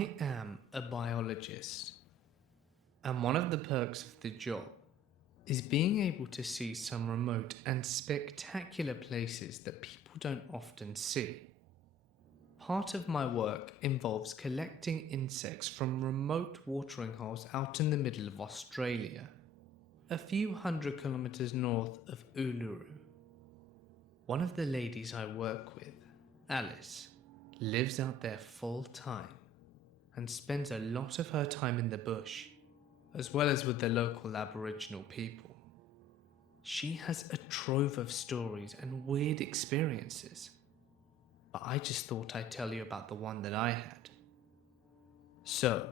I am a biologist, and one of the perks of the job is being able to see some remote and spectacular places that people don't often see. Part of my work involves collecting insects from remote watering holes out in the middle of Australia, a few hundred kilometers north of Uluru. One of the ladies I work with, Alice, lives out there full time and spends a lot of her time in the bush, as well as with the local Aboriginal people. She has a trove of stories and weird experiences, but I just thought I'd tell you about the one that I had. So,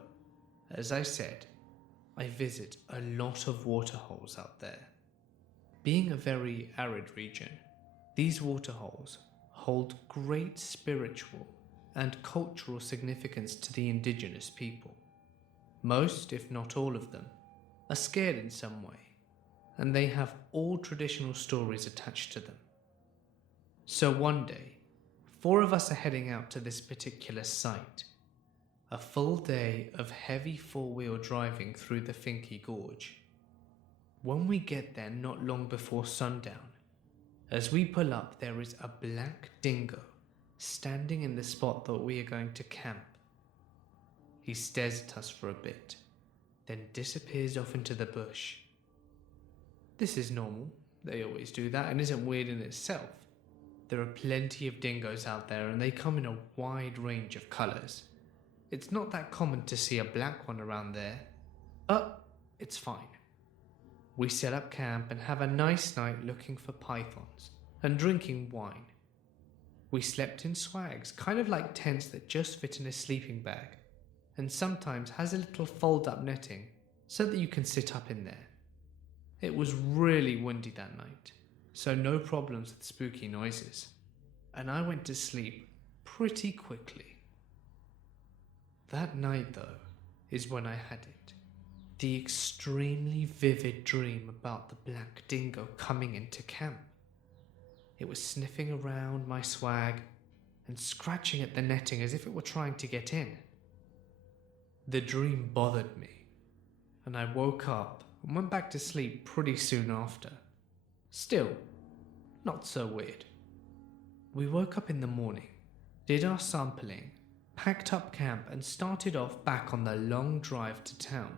as I said, I visit a lot of waterholes out there. Being a very arid region, these waterholes hold great spiritual and cultural significance to the indigenous people. Most, if not all of them, are scared in some way, and they have all traditional stories attached to them. So one day, 4 of us are heading out to this particular site. A full day of heavy 4-wheel driving through the Finke Gorge. When we get there not long before sundown, as we pull up there is a black dingo standing in the spot that we are going to camp. He stares at us for a bit, then disappears off into the bush. This is normal, they always do that, and isn't weird in itself. There are plenty of dingoes out there and they come in a wide range of colours. It's not that common to see a black one around there, but it's fine. We set up camp and have a nice night looking for pythons and drinking wine. We slept in swags, kind of like tents that just fit in a sleeping bag, and sometimes has a little fold-up netting so that you can sit up in there. It was really windy that night, so no problems with spooky noises, and I went to sleep pretty quickly. That night, though, is when I had it. The extremely vivid dream about the black dingo coming into camp. It was sniffing around my swag and scratching at the netting as if it were trying to get in. The dream bothered me, and I woke up and went back to sleep pretty soon after. Still, not so weird. We woke up in the morning, did our sampling, packed up camp and started off back on the long drive to town.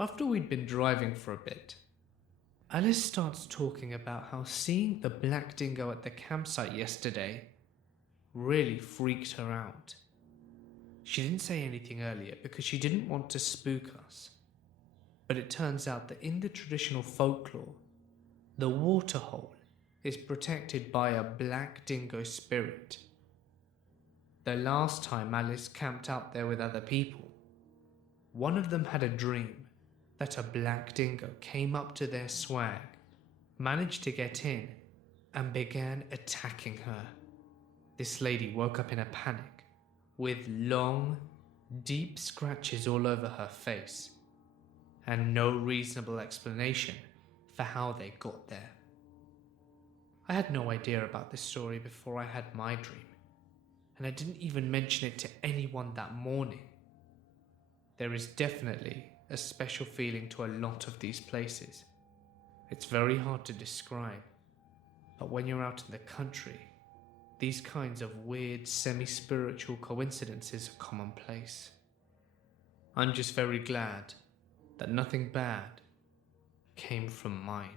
After we'd been driving for a bit, Alice starts talking about how seeing the black dingo at the campsite yesterday really freaked her out. She didn't say anything earlier because she didn't want to spook us, but it turns out that in the traditional folklore, the waterhole is protected by a black dingo spirit. The last time Alice camped out there with other people, one of them had a dream that a black dingo came up to their swag, managed to get in, and began attacking her. This lady woke up in a panic, with long, deep scratches all over her face, and no reasonable explanation for how they got there. I had no idea about this story before I had my dream, and I didn't even mention it to anyone that morning. There is definitely a special feeling to a lot of these places. It's very hard to describe, but when you're out in the country, these kinds of weird semi-spiritual coincidences are commonplace. I'm just very glad that nothing bad came from mine.